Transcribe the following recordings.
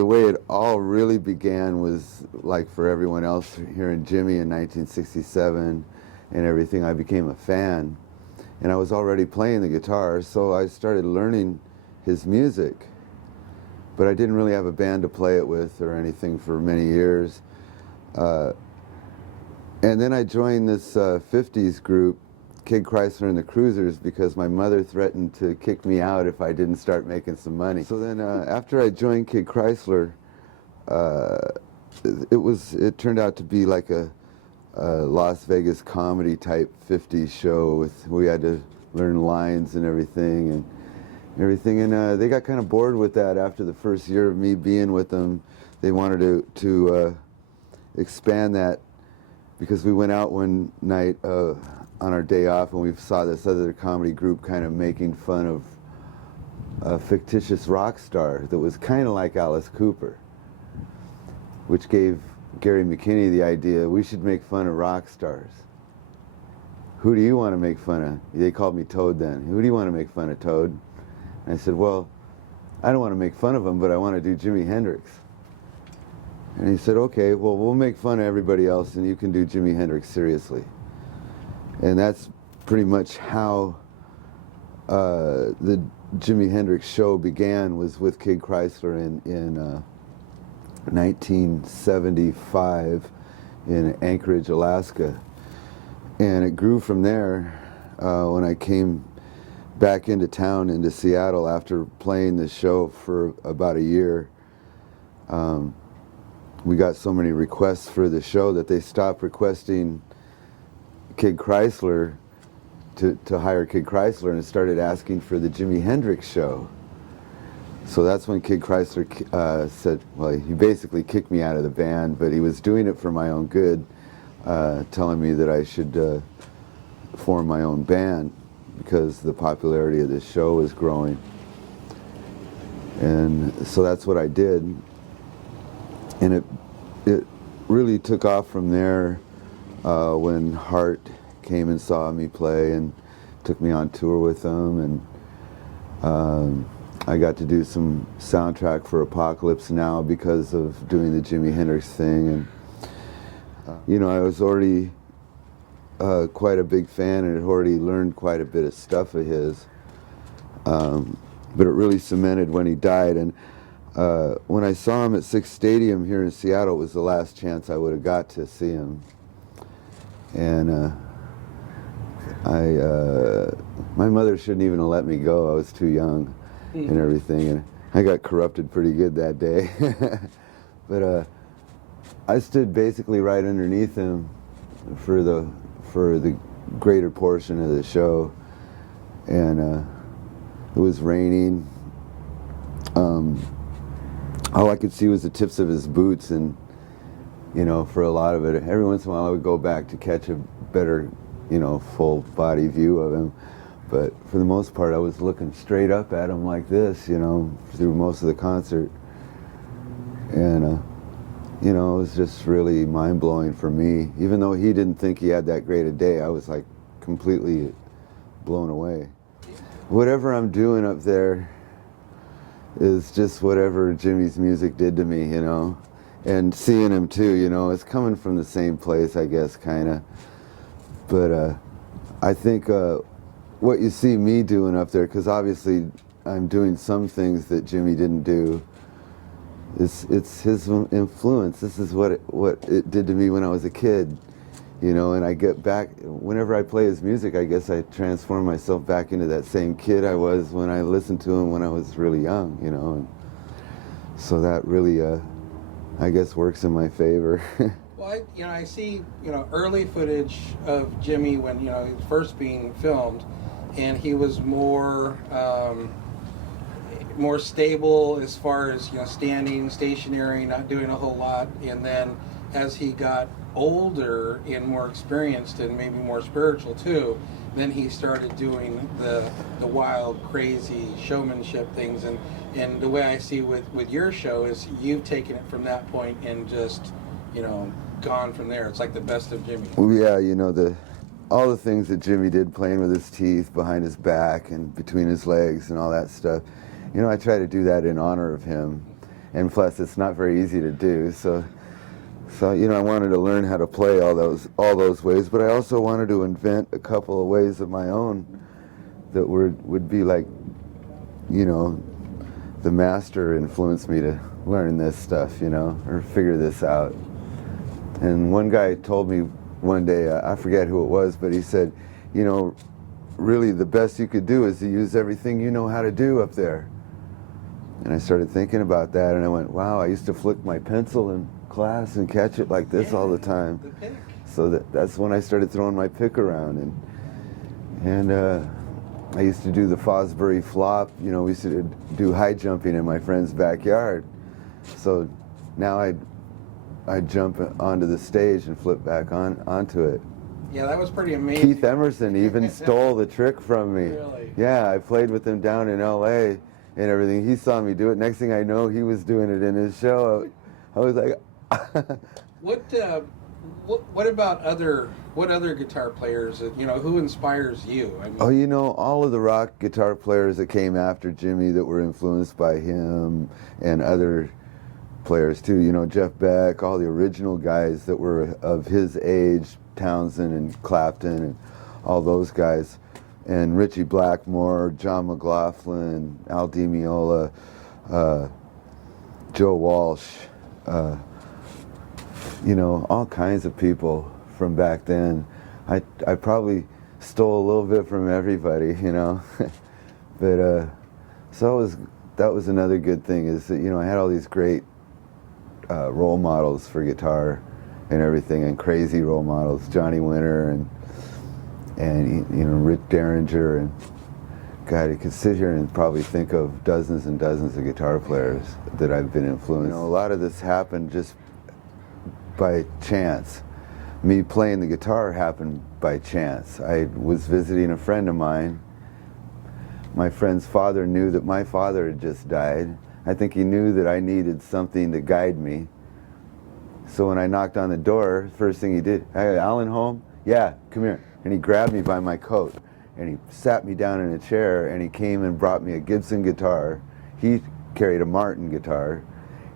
the way it all really began was like for everyone else hearing Jimi in 1967 and everything. I became a fan, and I was already playing the guitar, so I started learning his music. But I didn't really have a band to play it with or anything for many years. And then I joined this 50s group, Kid Chrysler and the Cruisers, because my mother threatened to kick me out if I didn't start making some money. So then after I joined Kid Chrysler, it turned out to be like a Las Vegas comedy type 50s show. We had to learn lines and everything. And they got kind of bored with that after the first year of me being with them. They wanted to expand that, because we went out one night on our day off and we saw this other comedy group kind of making fun of a fictitious rock star that was kind of like Alice Cooper, which gave Gary McKinney the idea, we should make fun of rock stars. Who do you want to make fun of? They called me Toad then. Who do you want to make fun of, Toad? And I said, well, I don't want to make fun of him, but I want to do Jimi Hendrix. And he said, okay, well, we'll make fun of everybody else and you can do Jimi Hendrix seriously. And that's pretty much how the Jimi Hendrix show began, was with Kid Chrysler in 1975 in Anchorage, Alaska. And it grew from there when I came back into town, into Seattle, after playing the show for about a year. We got so many requests for the show that they stopped requesting Kid Chrysler to hire Kid Chrysler and started asking for the Jimi Hendrix show. So that's when Kid Chrysler said, well, he basically kicked me out of the band, but he was doing it for my own good, telling me that I should form my own band because the popularity of this show was growing. And so that's what I did. And it really took off from there when Hart came and saw me play and took me on tour with them. And I got to do some soundtrack for Apocalypse Now because of doing the Jimi Hendrix thing. And you know, I was already quite a big fan and had already learned quite a bit of stuff of his. But it really cemented when he died. And when I saw him at Six Stadium here in Seattle, it was the last chance I would have got to see him. And my mother shouldn't even have let me go. I was too young and everything, and I got corrupted pretty good that day. But I stood basically right underneath him for the greater portion of the show, and it was raining. All I could see was the tips of his boots, and you know, for a lot of it, every once in a while I would go back to catch a better, you know, full body view of him. But for the most part, I was looking straight up at him like this, you know, through most of the concert. And you know, it was just really mind-blowing for me. Even though he didn't think he had that great a day, I was like completely blown away. Whatever I'm doing up there is just whatever Jimmy's music did to me, you know. And seeing him too, you know, it's coming from the same place, I guess, kind of. But I think what you see me doing up there, because obviously I'm doing some things that Jimi didn't do, it's his influence. This is what it did to me when I was a kid, you know. And I get back, whenever I play his music, I guess I transform myself back into that same kid I was when I listened to him when I was really young, you know. And so that really, I guess, works in my favor. Well, I see, early footage of Jimi when, he was first being filmed, and he was more stable as far as, standing, stationary, not doing a whole lot. And then as he got older and more experienced and maybe more spiritual too, then he started doing the wild, crazy showmanship things. And the way I see with your show is you've taken it from that point and just, gone from there. It's like the best of Jimi. Well, yeah, all the things that Jimi did, playing with his teeth behind his back and between his legs and all that stuff, I try to do that in honor of him. and plus it's not very easy to do. So you know, I wanted to learn how to play all those ways, but I also wanted to invent a couple of ways of my own that would be like, you know, the master influenced me to learn this stuff, you know, or figure this out. And one guy told me one day, I forget who it was, but he said, you know, really the best you could do is to use everything you know how to do up there. And I started thinking about that, and I went, wow, I used to flick my pencil in class and catch it like this all the time. The pick. So that's when I started throwing my pick around, and I used to do the Fosbury flop. You know, we used to do high jumping in my friend's backyard. So now I'd jump onto the stage and flip back onto it. Yeah, that was pretty amazing. Keith Emerson even stole the trick from me. Really? Yeah, I played with him down in L.A. and everything. He saw me do it. Next thing I know, he was doing it in his show. I was like, what about other guitar players? You know, who inspires you? I mean, oh, you know, all of the rock guitar players that came after Jimmy that were influenced by him, and other players too. You know, Jeff Beck, all the original guys that were of his age, Townsend and Clapton and all those guys, and Ritchie Blackmore, John McLaughlin, Al Di Meola, Joe Walsh, you know, all kinds of people from back then. I probably stole a little bit from everybody, you know. But so that was another good thing, is that, you know, I had all these great role models for guitar and everything, and crazy role models, Johnny Winter and you know, Rick Derringer, and God, I could sit here and probably think of dozens and dozens of guitar players that I've been influenced. You know, a lot of this happened just by chance. Me playing the guitar happened by chance. I was visiting a friend of mine. My friend's father knew that my father had just died. I think he knew that I needed something to guide me. So when I knocked on the door, first thing he did, "Hey, Alan home?" "Yeah, come here." And he grabbed me by my coat, and he sat me down in a chair, and he came and brought me a Gibson guitar. He carried a Martin guitar.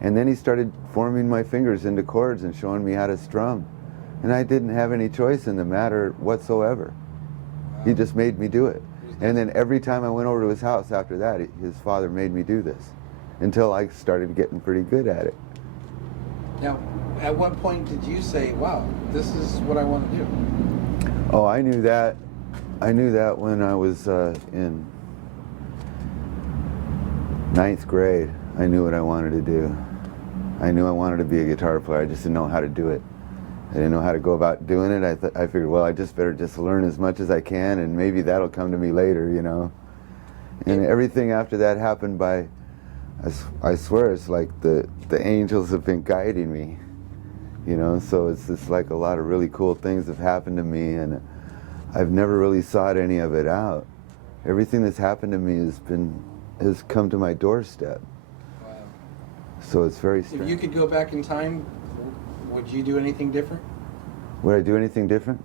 And then he started forming my fingers into chords and showing me how to strum. And I didn't have any choice in the matter whatsoever. Wow. He just made me do it. And then every time I went over to his house after that, his father made me do this, until I started getting pretty good at it. Now, at what point did you say, wow, this is what I want to do? Oh, I knew that. I knew that when I was in 9th grade. I knew what I wanted to do. I knew I wanted to be a guitar player. I just didn't know how to do it. I didn't know how to go about doing it. I figured, well, I just better just learn as much as I can, and maybe that'll come to me later, you know. And everything after that happened by, I swear, it's like the angels have been guiding me, you know. So it's just like a lot of really cool things have happened to me, and I've never really sought any of it out. Everything that's happened to me has come to my doorstep. Wow. So it's very strange. If you could go back in time, would you do anything different? Would I do anything different?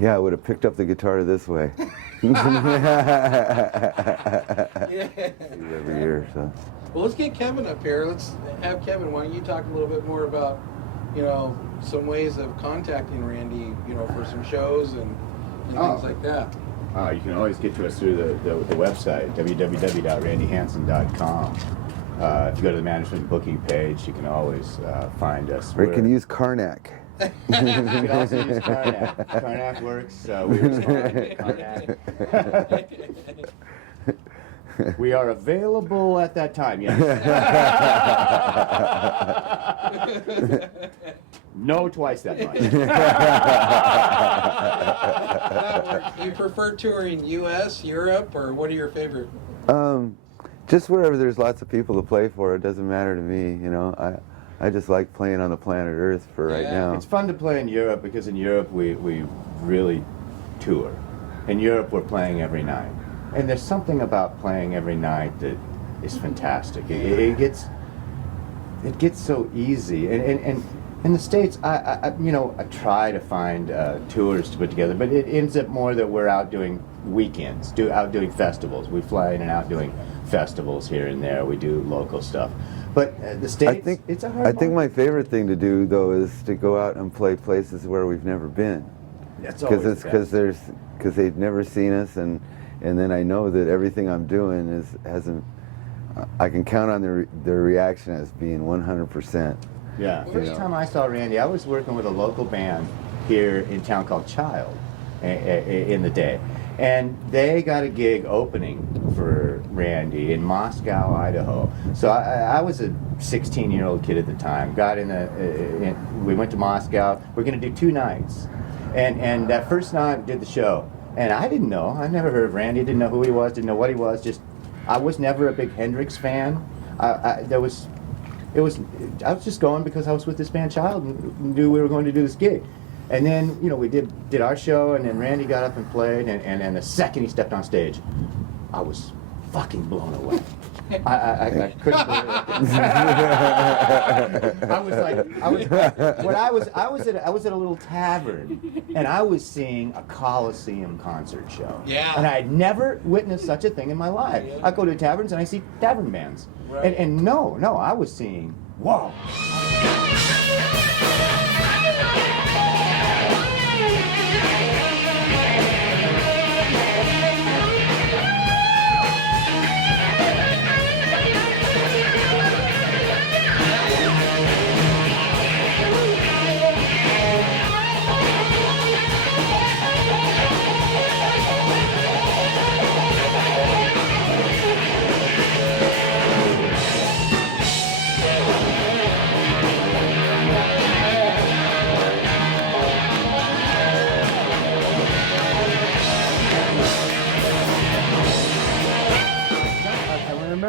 Yeah, I would have picked up the guitar this way. Every year, so. Well, let's get Kevin up here. Let's have Kevin. Why don't you talk a little bit more about, you know, some ways of contacting Randy, you know, for some shows and things like that. You can always get to us through the website, www.randyhansen.com. If you go to the management booking page, you can always find us. Or you can use Karnak. You can also use Karnak. Karnak works. We respond to Karnak. We are available at that time, yes. No, twice that much. That works. Do you prefer touring U.S., Europe, or what are your favorite? Just wherever there's lots of people to play for. It doesn't matter to me, you know. I just like playing on the planet Earth for right now. It's fun to play in Europe because in Europe we really tour. In Europe we're playing every night. And there's something about playing every night that is fantastic. It gets so easy. And in the States, I try to find tours to put together, but it ends up more that we're out doing weekends, out doing festivals. We fly in and out doing festivals here and there. We do local stuff. But the States, it's a hard I think market. my favorite thing to do, though, is to go out and play places where we've never been. That's always the best. Because they've never seen us, and then I know that everything I'm doing hasn't. I can count on their reaction as being 100%. Yeah. First time I saw Randy, I was working with a local band here in town called Child in the day. And they got a gig opening for Randy in Moscow, Idaho. So I was a 16-year-old kid at the time. Got we went to Moscow. We're going to do 2 nights. And that first night did the show. And I didn't know. I never heard of Randy. Didn't know who he was. Didn't know what he was. I was never a big Hendrix fan. I was just going because I was with this band Child and knew we were going to do this gig. And then, we did our show, and then Randy got up and played, and the second he stepped on stage, I was fucking blown away. I couldn't believe it. I was at a little tavern, and I was seeing a Coliseum concert show. Yeah. And I had never witnessed such a thing in my life. I go to taverns and I see tavern bands. Right. And no, I was seeing, whoa.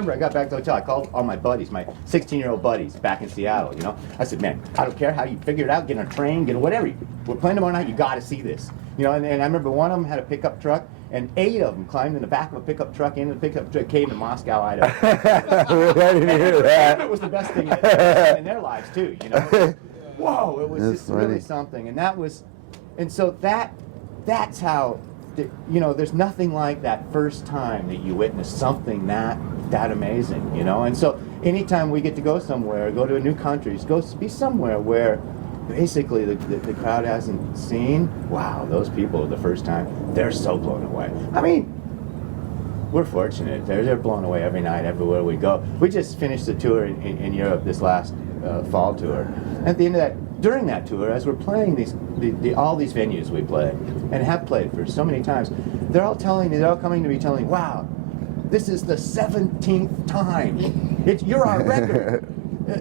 I got back to the hotel. I called all my buddies, my 16-year-old buddies back in Seattle, I said, man, I don't care how you figure it out, get on a train, get whatever. We're playing tomorrow night, you got to see this. And I remember one of them had a pickup truck, and 8 of them climbed in the back of a pickup truck, into the pickup truck, came to Moscow, Idaho. I didn't hear that. It was the best thing in their lives, too, Whoa, it was That's just funny. really something. And so that's how, there's nothing like that first time that you witness something that amazing, And so anytime we get to go somewhere, go to a new country, go be somewhere where basically the crowd hasn't seen, wow, those people the first time, they're so blown away. I mean, we're fortunate. They're blown away every night, everywhere we go. We just finished a tour in Europe this last fall tour. At the end of during that tour, as we're playing all these venues we play, and have played for so many times, they're all coming to me telling, wow, this is the 17th time. You're our record.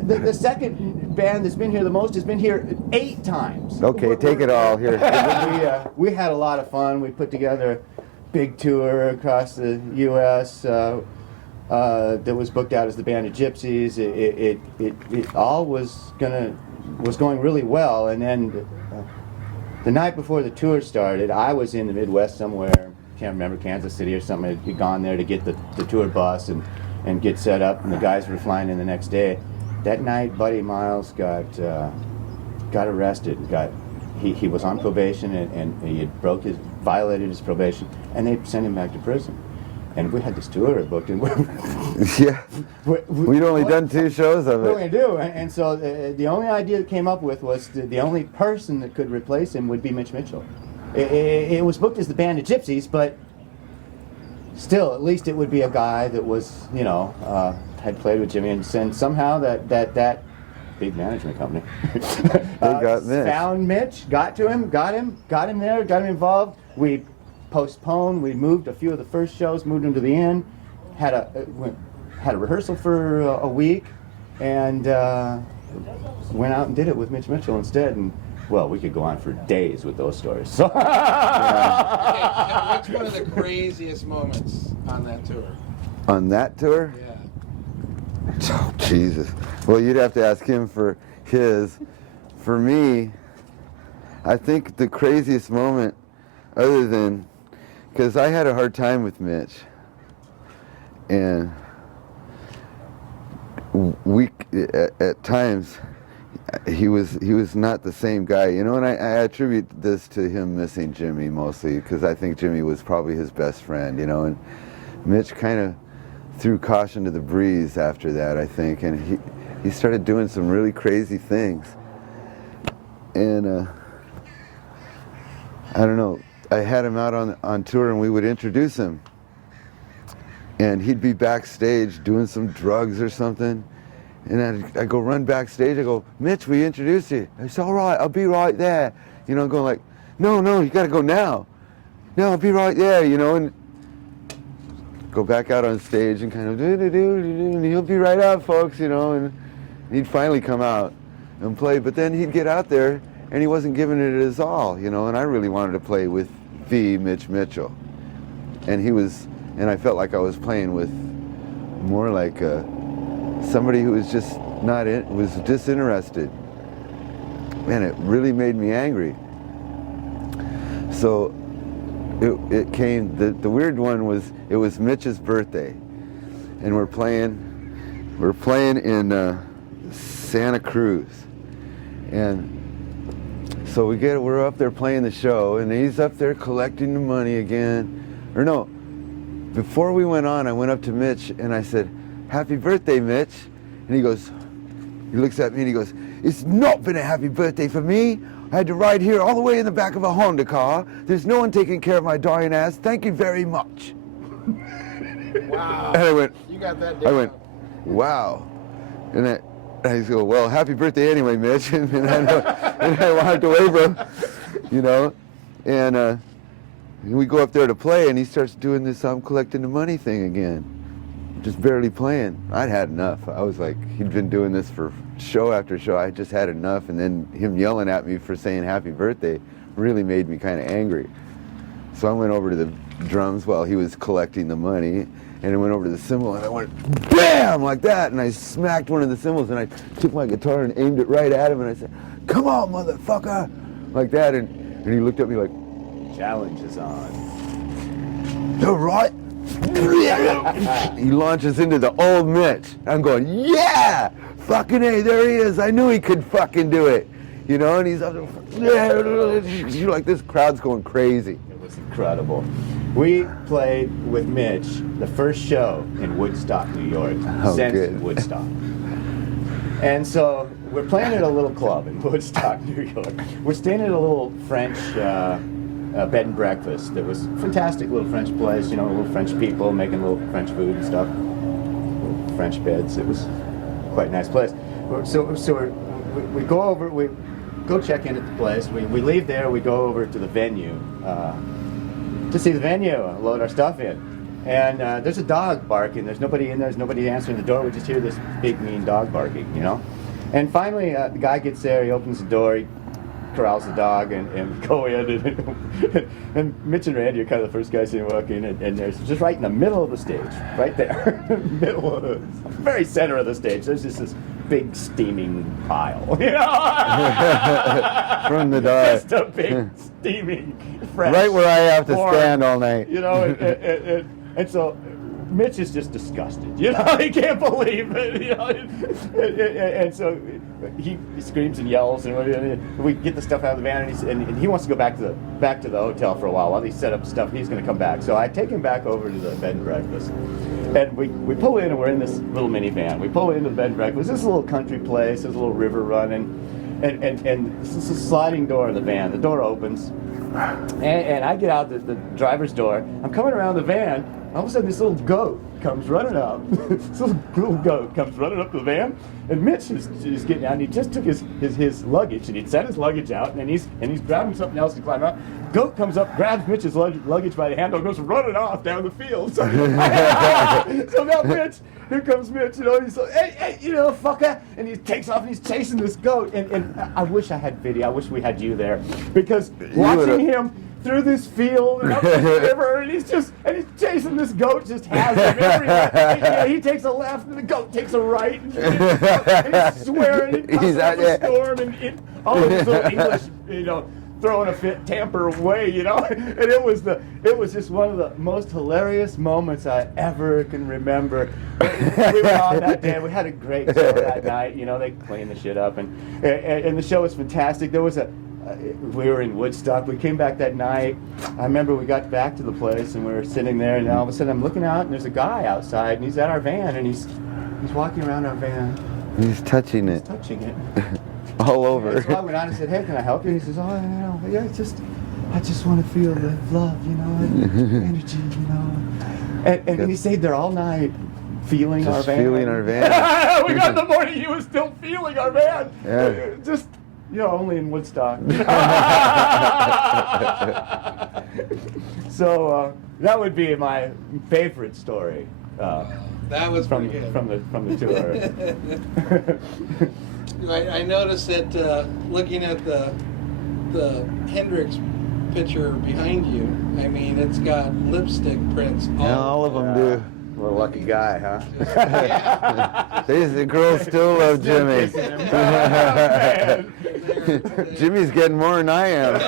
The second band that's been here the most has been here 8 times. Okay, take it all here. We had a lot of fun. We put together a big tour across the U.S. That was booked out as the Band of Gypsies. It all was going really well. And then the night before the tour started, I was in the Midwest somewhere. Can't remember, Kansas City or something. I'd gone there to get the tour bus and get set up, and the guys were flying in the next day. That night, Buddy Miles got arrested. He was on probation, and he had violated his probation, and they sent him back to prison. And we had this tour booked, and Yeah. We'd only done 2 shows of what are it. we gonna do? And so the only idea that came up with was the only person that could replace him would be Mitch Mitchell. It was booked as the Band of Gypsies, but still, at least it would be a guy that was, had played with Jimi, and somehow that big management company got Mitch. found Mitch, got him there, got him involved. We postponed. We moved a few of the first shows, moved them to the end. Had a rehearsal for a week, and went out and did it with Mitch Mitchell instead. And well, we could go on for days with those stories. So What's one of the craziest moments on that tour? On that tour? Yeah. Oh, Jesus. Well, you'd have to ask him for his. For me, I think the craziest moment, other than, because I had a hard time with Mitch, and we, at times, he was not the same guy, you know, and I attribute this to him missing Jimmy mostly, because I think Jimmy was probably his best friend, you know, and Mitch kind of threw caution to the breeze after that, I think, and he started doing some really crazy things, and I don't know, I had him out on tour and we would introduce him, and he'd be backstage doing some drugs or something. And I go run backstage, I go, Mitch, we introduce you. I said, all right, I'll be right there. You know, going like, no, you gotta go now. No, I'll be right there, you know, and go back out on stage and kind of and he'll be right out, folks, you know, and he'd finally come out and play, but then he'd get out there and he wasn't giving it his all, you know, and I really wanted to play with the Mitch Mitchell. And I felt like I was playing with more like somebody who was just was disinterested, and it really made me angry. So it came, the weird one was, it was Mitch's birthday, and we're playing in Santa Cruz, and so we're up there playing the show, and he's up there collecting the money again, or no, before we went on, I went up to Mitch and I said, happy birthday, Mitch. And he looks at me and he goes, it's not been a happy birthday for me. I had to ride here all the way in the back of a Honda car. There's no one taking care of my dying ass. Thank you very much. Wow. And I went, You got that down. I went, wow. And I go, well, happy birthday anyway, Mitch. And I wanted to wave him, you know. And we go up there to play, and he starts doing this I'm collecting the money thing again. Just barely playing. I'd had enough. I was like, he'd been doing this for show after show. I just had enough, and then him yelling at me for saying happy birthday really made me kind of angry. So I went over to the drums while he was collecting the money, and I went over to the cymbal, and I went BAM! Like that, and I smacked one of the cymbals, and I took my guitar and aimed it right at him, and I said, come on, motherfucker! Like that, and he looked at me like, Challenge is on. you're right. He launches into the old Mitch. I'm going, yeah! Fucking A, there he is. I knew he could fucking do it. You know, and he's up there, you're like, this crowd's going crazy. It was incredible. We played with Mitch the first show in Woodstock, New York, since good. Woodstock. And so we're playing at a little club in Woodstock, New York. We're staying at a little French bed and breakfast. It was a fantastic little French place, you know, little French people making little French food and stuff. Little French beds. It was quite a nice place. So we go over, we go check in at the place. We leave there, we go over to the venue to see the venue, load our stuff in. And there's a dog barking. There's nobody in there. There's nobody answering the door. We just hear this big, mean dog barking, you know. And finally, the guy gets there. He opens the door. He corrals the dog, and we go in. And Mitch and Randy are kind of the first guys to walk in. And there's just right in the middle of the stage, right there, middle of the very center of the stage. There's just this big steaming pile, you know. From the dog. Just a big steaming, fresh. Right where I have to form, stand all night. You know, and so Mitch is just disgusted. You know, he can't believe it. You know, and so he screams and yells, and we get the stuff out of the van, and he wants to go back to the hotel for a while he set up stuff. And he's going to come back. So I take him back over to the bed and breakfast, and we pull in, and we're in this little minivan. We pull into the bed and breakfast. This is a little country place. There's a little river running, and this is a sliding door in the van. The door opens, and I get out the driver's door. I'm coming around the van. All of a sudden, this little goat comes running up. This little goat comes running up to the van, and Mitch is getting out. And he just took his luggage, and he'd set his luggage out, and he's grabbing something else to climb out. Goat comes up, grabs Mitch's luggage by the handle, goes running off down the field. So, so now Mitch, here comes Mitch, you know, he's like, hey, you know, fucker, and he takes off and he's chasing this goat. And I wish I had video. I wish we had you there, because watching him through this field and up this river, and he's chasing this goat, just has him everywhere. He takes a left, and the goat takes a right, and he's swearing, and he's out there. Storm, and all of his little English, you know, throwing a fit tamper away, you know. And it was just one of the most hilarious moments I ever can remember. We were on that day. We had a great show that night. You know, they cleaned the shit up, and the show was fantastic. There was we were in Woodstock. We came back that night. I remember we got back to the place, and we were sitting there, and all of a sudden I'm looking out, and there's a guy outside, and he's at our van, and he's walking around our van. He's touching He's it. touching it. All over. So I went out and said, "Hey, can I help you?" And he says, "Oh, yeah, I just want to feel the love, you know, and energy, you know." And he stayed there all night, feeling our Just van. feeling our van. We got in the morning, he was still feeling our van. Yeah. Just, you know, only in Woodstock. So that would be my favorite story. That was from pretty good. from the tour. I noticed that looking at the Hendrix picture behind you, I mean, it's got lipstick prints. Yeah, all of them do. What a lucky guy, huh? Yeah. The girls still love Jimmy. Jimmy's getting more than I am.